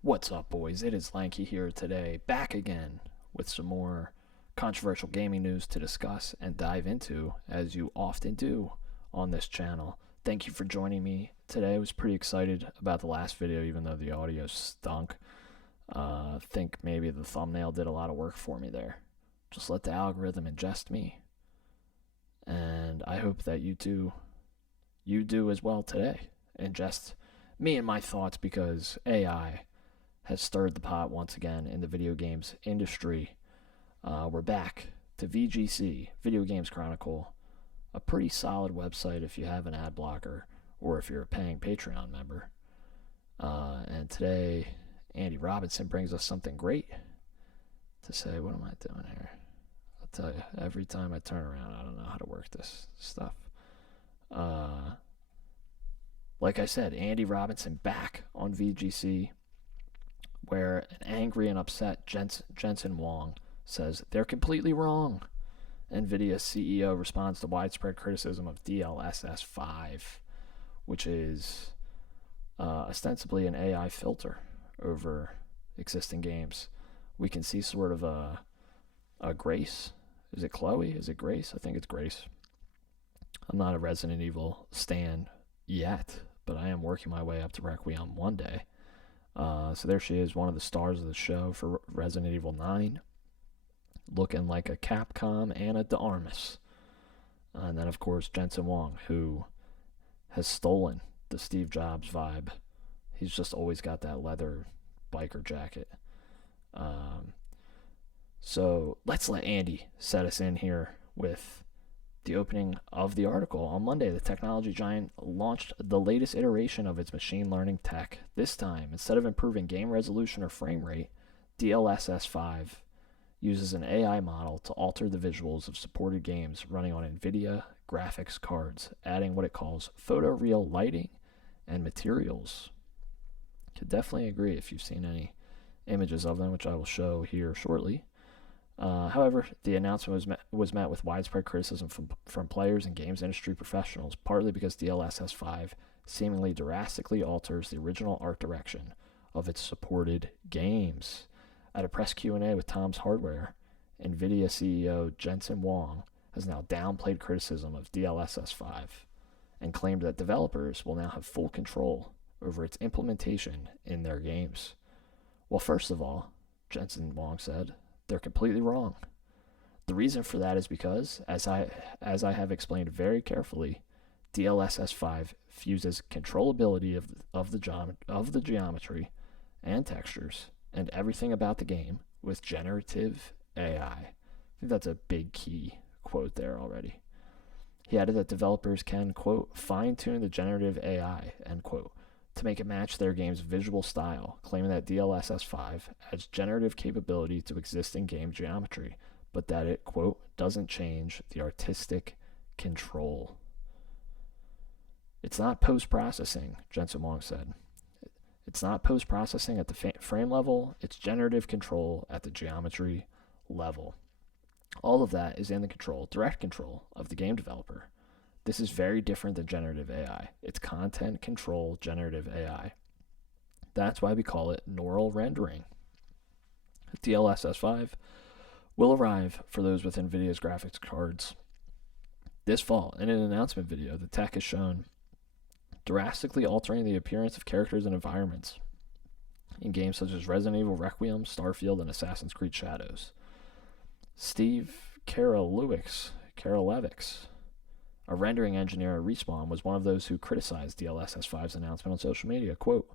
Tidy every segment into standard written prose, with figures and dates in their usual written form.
What's up, boys? It is Lanky here today, back again with some more controversial gaming news to discuss and dive into, as you often do on this channel. Thank you for joining me today. I was pretty excited about the last video, even though the audio stunk. I think maybe the thumbnail did a lot of work for me there. Just let the algorithm ingest me. And I hope that you do as well today. Ingest me and my thoughts, because AI has stirred the pot once again in the video games industry. We're back to VGC, Video Games Chronicle, a pretty solid website if you have an ad blocker or if you're a paying Patreon member. And today, Andy Robinson brings us something great to say. What am I doing here? I'll tell you, every time I turn around, I don't know how to work this stuff. Like I said, Andy Robinson back on VGC, where an angry and upset Jensen Huang says they're completely wrong. Nvidia CEO responds to widespread criticism of DLSS 5, which is ostensibly an AI filter over existing games. We can see sort of a Grace. Is it Chloe? Is it Grace? I think it's Grace. I'm not a Resident Evil stan yet, but I am working my way up to Requiem one day. So there she is, one of the stars of the show for Resident Evil 9, looking like a Capcom Ana de Armas. And then, of course, Jensen Huang, who has stolen the Steve Jobs vibe. He's just always got that leather biker jacket. So let's let Andy set us in here with the opening of the article. On Monday, the technology giant launched the latest iteration of its machine learning tech. This time, instead of improving game resolution or frame rate, DLSS 5 uses an AI model to alter the visuals of supported games running on Nvidia graphics cards, adding what it calls photoreal lighting and materials. Could definitely agree if you've seen any images of them, which I will show here shortly. However, the announcement was met with widespread criticism from players and games industry professionals, partly because DLSS 5 seemingly drastically alters the original art direction of its supported games. At a press Q&A with Tom's Hardware, Nvidia CEO Jensen Huang has now downplayed criticism of DLSS 5 and claimed that developers will now have full control over its implementation in their games. Well, first of all, Jensen Huang said, they're completely wrong. The reason for that is because, as I have explained very carefully, DLSS 5 fuses controllability of the geometry and textures and everything about the game with generative AI. I think that's a big key quote there already. He added that developers can, quote, fine-tune the generative AI, end quote, to make it match their game's visual style, claiming that DLSS 5 adds generative capability to existing game geometry, but that it, quote, doesn't change the artistic control. It's not post-processing, Jensen Huang said. It's not post-processing at the frame level, it's generative control at the geometry level. All of that is in the direct control of the game developer. This is very different than generative AI. It's content control generative AI. That's why we call it neural rendering. DLSS 5 will arrive for those with Nvidia's graphics cards this fall. In an announcement video, the tech is shown drastically altering the appearance of characters and environments in games such as Resident Evil Requiem, Starfield, and Assassin's Creed Shadows. Steve Karalewicz, a rendering engineer at Respawn, was one of those who criticized DLSS 5's announcement on social media. Quote,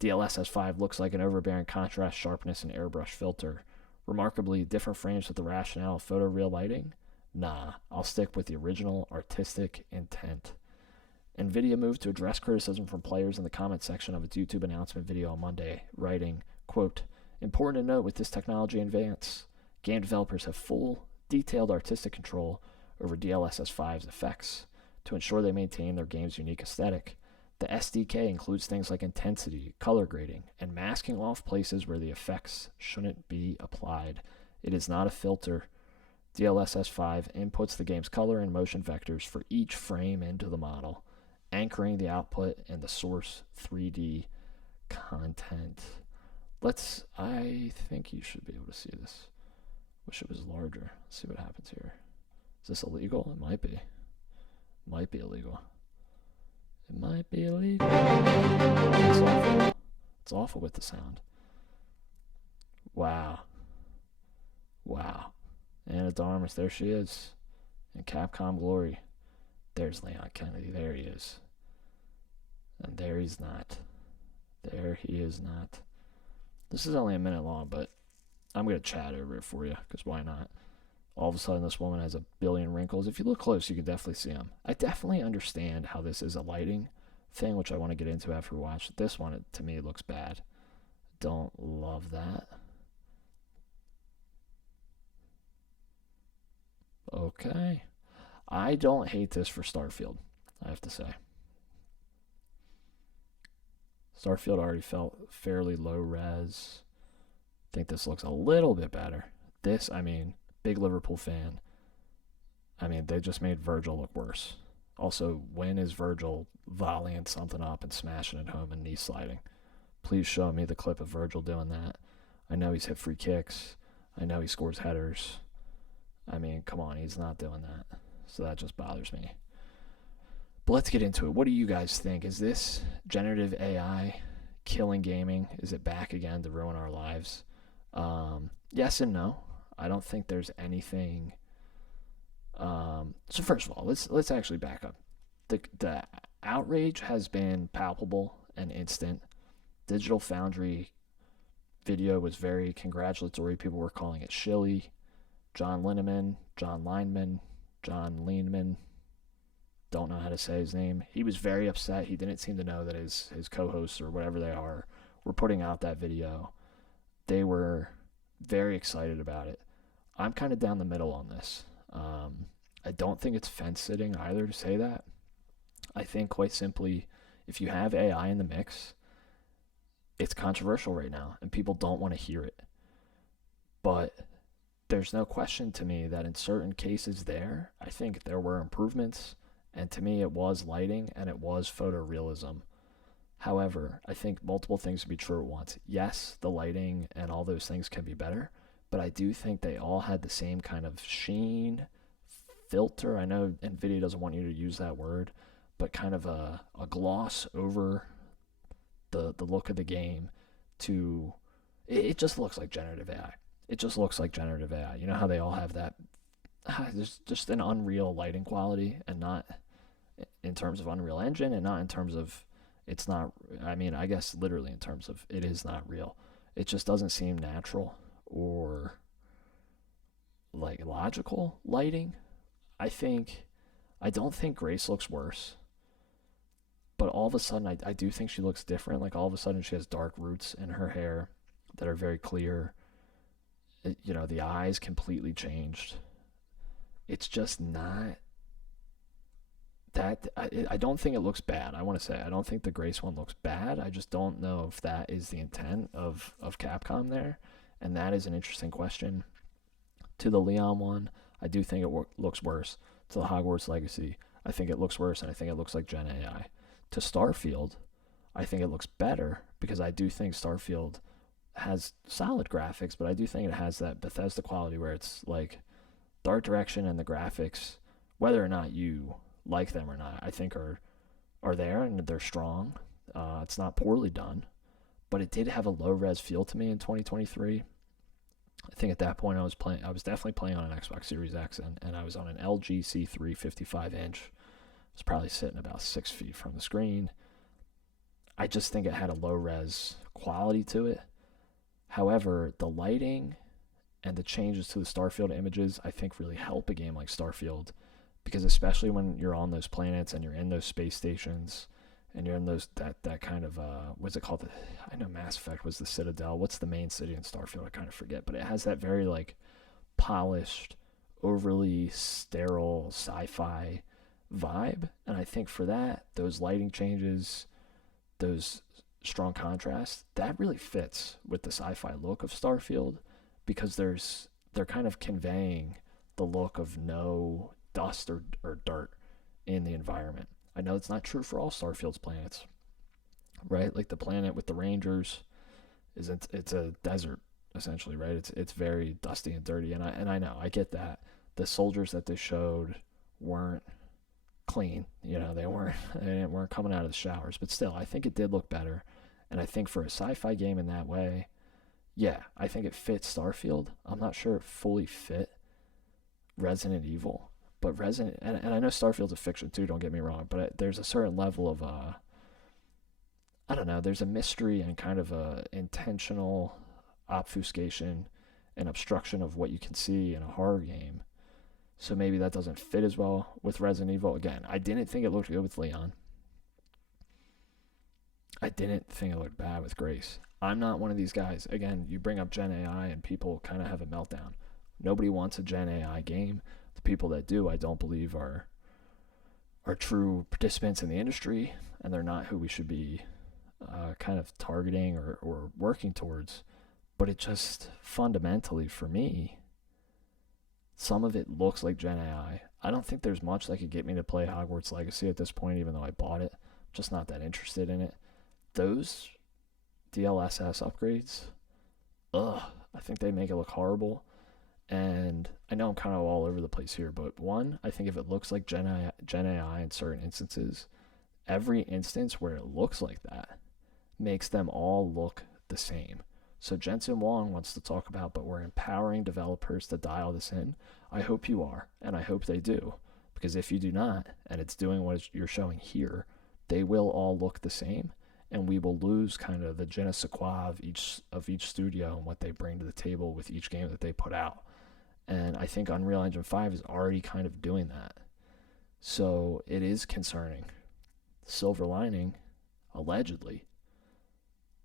DLSS 5 looks like an overbearing contrast, sharpness, and airbrush filter. Remarkably different frames with the rationale of photoreal lighting? Nah, I'll stick with the original artistic intent. Nvidia moved to address criticism from players in the comment section of its YouTube announcement video on Monday, writing, quote, important to note with this technology advance, game developers have full, detailed artistic control over DLSS 5's effects to ensure they maintain their game's unique aesthetic. The SDK includes things like intensity, color grading, and masking off places where the effects shouldn't be applied. It is not a filter. DLSS 5 inputs the game's color and motion vectors for each frame into the model, anchoring the output in the source 3D content. I think you should be able to see this. Wish it was larger. Let's see what happens here. Is this illegal? It might be. Might be illegal. It might be illegal. It's awful. It's awful with the sound. Wow. Wow. Anna de Armas, there she is. In Capcom glory. There's Leon Kennedy. There he is. And there he's not. There he is not. This is only a minute long, but I'm going to chat over it for you, because why not? All of a sudden, this woman has a billion wrinkles. If you look close, you can definitely see them. I definitely understand how this is a lighting thing, which I want to get into after we watch. This one, to me, looks bad. Don't love that. Okay. I don't hate this for Starfield, I have to say. Starfield already felt fairly low res. I think this looks a little bit better. This, I mean, big Liverpool fan. I mean, they just made Virgil look worse. Also, when is Virgil volleying something up and smashing it home and knee sliding? Please show me the clip of Virgil doing that. I know he's hit free kicks. I know he scores headers. I mean, come on, he's not doing that. So that just bothers me. But let's get into it. What do you guys think? Is this generative AI killing gaming? Is it back again to ruin our lives? Yes and no. I don't think there's anything. So first of all, let's actually back up. The outrage has been palpable and instant. Digital Foundry video was very congratulatory. People were calling it shilly. John Lineman, don't know how to say his name. He was very upset. He didn't seem to know that his co-hosts or whatever they are were putting out that video. They were very excited about it. I'm kind of down the middle on this. I don't think it's fence sitting either to say that. I think quite simply, if you have AI in the mix, it's controversial right now and people don't want to hear it. But there's no question to me that in certain cases I think there were improvements. And to me, it was lighting and it was photorealism. However, I think multiple things can be true at once. Yes, the lighting and all those things can be better, but I do think they all had the same kind of sheen, filter. I know Nvidia doesn't want you to use that word, but kind of a gloss over the look of the game it just looks like generative AI. It just looks like generative AI. You know how they all have that, there's just an unreal lighting quality, and not in terms of Unreal Engine, and not in terms of it's not, I mean, I guess literally in terms of it is not real. It just doesn't seem natural or like logical lighting. I don't think Grace looks worse, but all of a sudden I do think she looks different. Like all of a sudden she has dark roots in her hair that are very clear. The eyes completely changed. It's just not that. I don't think it looks bad. I want to say I don't think the Grace one looks bad. I just don't know if that is the intent of Capcom there, and that is an interesting question. To the Leon one, I do think it looks worse. To the Hogwarts Legacy, I think it looks worse, and I think it looks like Gen AI. To Starfield, I think it looks better, because I do think Starfield has solid graphics, but I do think it has that Bethesda quality where it's like the art direction and the graphics, whether or not you like them or not, I think are there and they're strong. It's not poorly done, but it did have a low res feel to me in 2023. I think at that point I was definitely playing on an Xbox Series X, and I was on an LG C3 55-inch. It was probably sitting about 6 feet from the screen. I just think it had a low res quality to it. However, the lighting and the changes to the Starfield images, I think, really help a game like Starfield, because especially when you're on those planets and you're in those space stations and you're in those that kind of what's it called? I know Mass Effect was the Citadel. What's the main city in Starfield? I kind of forget, but it has that very like polished, overly sterile sci-fi vibe, and I think for that, those lighting changes, those strong contrast, that really fits with the sci-fi look of Starfield, because they're kind of conveying the look of no dust or dirt in the environment. I know it's not true for all Starfield's planets, right? Like the planet with the Rangers isn't, it's a desert essentially, right? It's very dusty and dirty, and I know, I get that. The soldiers that they showed weren't clean. They weren't coming out of the showers, but still, I think it did look better. And I think for a sci-fi game in that way, yeah, I think it fits Starfield. I'm not sure it fully fit Resident Evil, but and I know Starfield's a fiction too. Don't get me wrong, but there's a certain level of I don't know. There's a mystery and kind of a intentional obfuscation and obstruction of what you can see in a horror game. So maybe that doesn't fit as well with Resident Evil. Again, I didn't think it looked good with Leon. I didn't think it looked bad with Grace. I'm not one of these guys. Again, you bring up Gen AI and people kind of have a meltdown. Nobody wants a Gen AI game. The people that do, I don't believe are true participants in the industry, and they're not who we should be kind of targeting or working towards. But it just fundamentally, for me, some of it looks like Gen AI. I don't think there's much that could get me to play Hogwarts Legacy at this point, even though I bought it. I'm just not that interested in it. Those DLSS upgrades, I think they make it look horrible. And I know I'm kind of all over the place here, but one, I think if it looks like Gen AI in certain instances, every instance where it looks like that makes them all look the same. So Jensen Huang wants to talk about, but we're empowering developers to dial this in. I hope you are, and I hope they do. Because if you do not, and it's doing what you're showing here, they will all look the same, and we will lose kind of the je ne sais quoi of each studio and what they bring to the table with each game that they put out. And I think Unreal Engine 5 is already kind of doing that. So it is concerning. Silver lining, allegedly,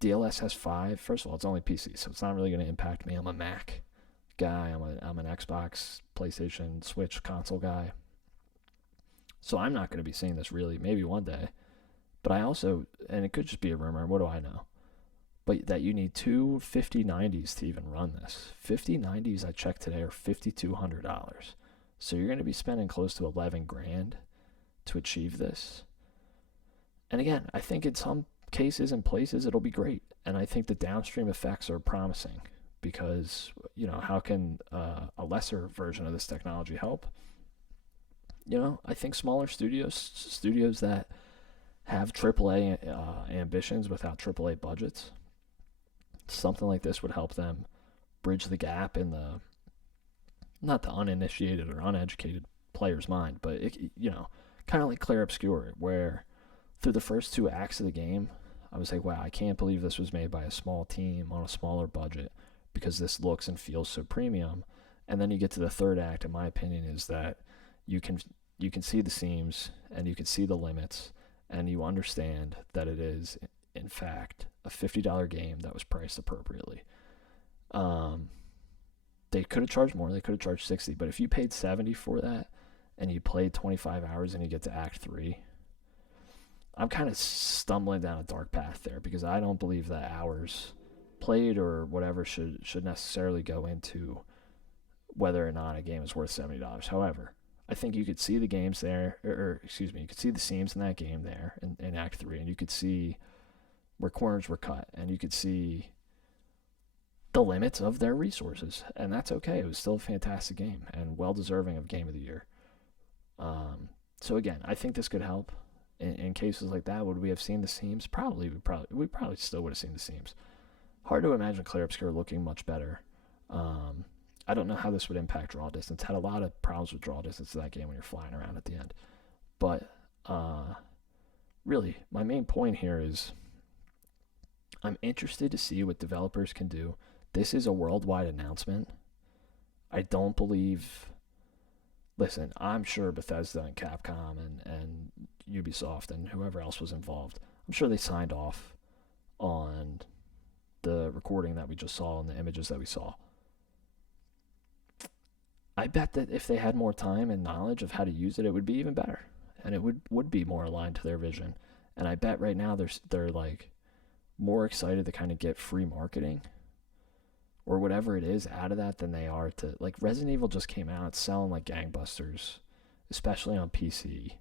DLSS 5, first of all, it's only PC, so it's not really going to impact me. I'm a Mac guy. I'm an Xbox, PlayStation, Switch console guy. So I'm not going to be seeing this really, maybe one day. But I also, and it could just be a rumor, what do I know? But that you need two 5090s to even run this. 5090s I checked today are $5,200. So you're going to be spending close to 11 grand to achieve this. And again, I think in some cases and places it'll be great. And I think the downstream effects are promising because, how can a lesser version of this technology help? I think smaller studios that have AAA ambitions without AAA budgets, something like this would help them bridge the gap in not the uninitiated or uneducated player's mind, but kind of like Clair Obscur, where through the first two acts of the game, I was like, wow, I can't believe this was made by a small team on a smaller budget because this looks and feels so premium. And then you get to the third act, in my opinion, is that you can see the seams and you can see the limits and you understand that it is, in fact, a $50 game that was priced appropriately. They could have charged more. They could have charged $60. But if you paid $70 for that and you played 25 hours and you get to Act 3, I'm kind of stumbling down a dark path there because I don't believe that hours played or whatever should necessarily go into whether or not a game is worth $70. However, I think you could see the games there, you could see the seams in that game there in Act 3, and you could see where corners were cut, and you could see the limits of their resources, and that's okay. It was still a fantastic game and well-deserving of Game of the Year. So again, I think this could help. In cases like that, would we have seen the seams? Probably. We probably still would have seen the seams. Hard to imagine Clair Obscur looking much better. I don't know how this would impact draw distance. Had a lot of problems with draw distance to that game when you're flying around at the end. But really, my main point here is I'm interested to see what developers can do. This is a worldwide announcement. I don't believe... Listen, I'm sure Bethesda and Capcom and Ubisoft and whoever else was involved, I'm sure they signed off on the recording that we just saw and the images that we saw. I bet that if they had more time and knowledge of how to use it, it would be even better. And it would be more aligned to their vision. And I bet right now they're like more excited to kind of get free marketing or whatever it is out of that than they are to, like, Resident Evil just came out, it's selling like gangbusters, especially on PC.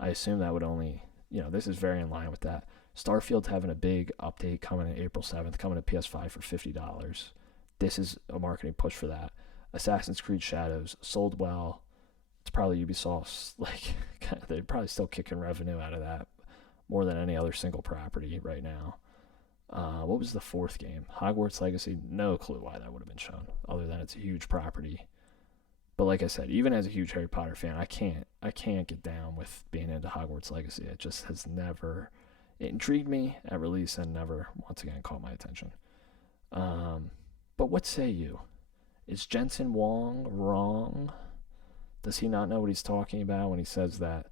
I assume that would only, this is very in line with that. Starfield's having a big update coming in April 7th, coming to PS5 for $50. This is a marketing push for that. Assassin's Creed Shadows sold well. It's probably Ubisoft's, like, they're probably still kicking revenue out of that more than any other single property right now. What was the fourth game? Hogwarts Legacy. No clue why that would have been shown, other than it's a huge property. But like I said, even as a huge Harry Potter fan, I can't get down with being into Hogwarts Legacy. It just has never, it intrigued me at release and never once again caught my attention. But what say you? Is Jensen Huang wrong? Does he not know what he's talking about when he says that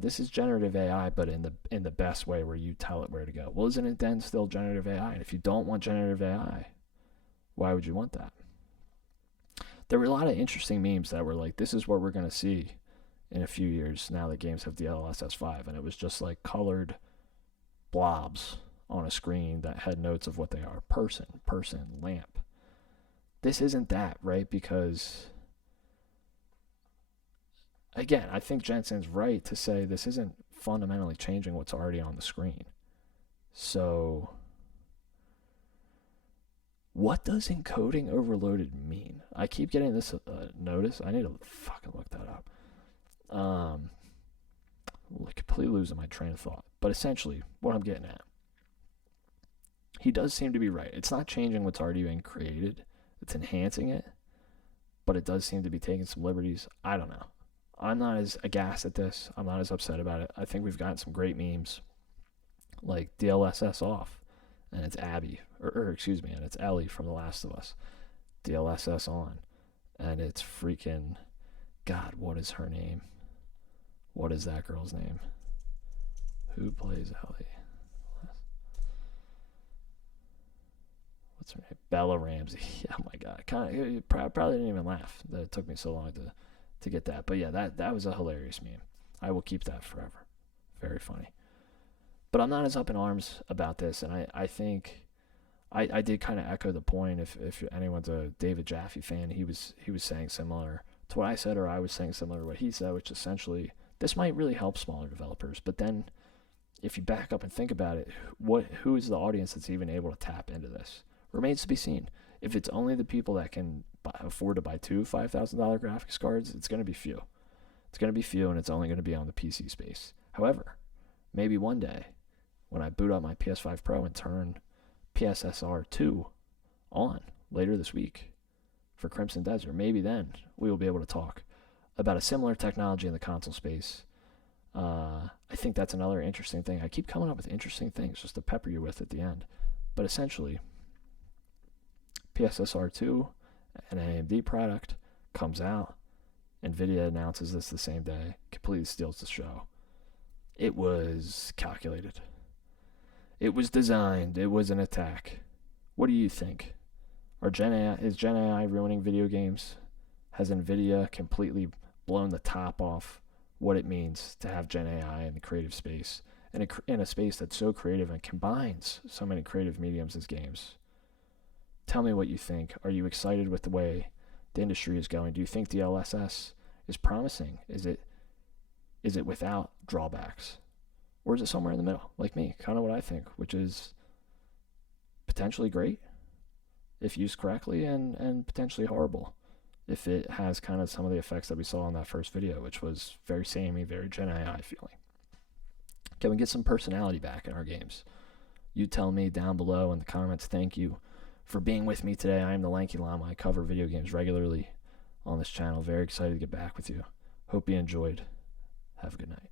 this is generative AI, but in the best way where you tell it where to go? Well, isn't it then still generative AI? And if you don't want generative AI, why would you want that? There were a lot of interesting memes that were like, this is what we're going to see in a few years now that games have DLSS 5. And it was just like colored blobs on a screen that had notes of what they are. Person, lamp. This isn't that, right? Because, again, I think Jensen's right to say this isn't fundamentally changing what's already on the screen. So, what does encoding overloaded mean? I keep getting this notice. I need to fucking look that up. Completely losing my train of thought. But essentially, what I'm getting at, he does seem to be right. It's not changing what's already been created. It's enhancing it. But it does seem to be taking some liberties. I don't know. I'm not as aghast at this. I'm not as upset about it. I think we've gotten some great memes, like DLSS off, and it's Abby, and it's Ellie from The Last of Us. DLSS on, and it's freaking, God, what is her name? What is that girl's name? Who plays Ellie? What's her name? Bella Ramsey. Oh my God, probably didn't even laugh. That it took me so long to get that. But yeah, that was a hilarious meme. I will keep that forever. Very funny. But I'm not as up in arms about this, and I think I did kind of echo the point. If anyone's a David Jaffe fan, he was saying similar to what I said, or I was saying similar to what he said, which essentially this might really help smaller developers. But then, if you back up and think about it, who is the audience that's even able to tap into this? Remains to be seen. If it's only the people that can afford to buy two $5,000 graphics cards, it's going to be few. It's going to be few, and it's only going to be on the PC space. However, maybe one day, when I boot up my PS5 Pro and turn PSSR 2 on later this week for Crimson Desert, maybe then we will be able to talk about a similar technology in the console space. I think that's another interesting thing. I keep coming up with interesting things just to pepper you with at the end. But essentially, PSSR 2, an AMD product, comes out. Nvidia announces this the same day, completely steals the show. It was calculated. It was designed. It was an attack. What do you think? Is Gen AI ruining video games? Has Nvidia completely blown the top off what it means to have Gen AI in the creative space, in a space that's so creative and combines so many creative mediums as games? Tell me what you think. Are you excited with the way the industry is going? Do you think DLSS is promising? Is it without drawbacks? Or is it somewhere in the middle, like me? Kind of what I think, which is potentially great if used correctly, and potentially horrible if it has kind of some of the effects that we saw in that first video, which was very samey, very Gen AI feeling. Can we get some personality back in our games? You tell me down below in the comments. Thank you for being with me today. I am the Lanky Llama. I cover video games regularly on this channel. Very excited to get back with you. Hope you enjoyed. Have a good night.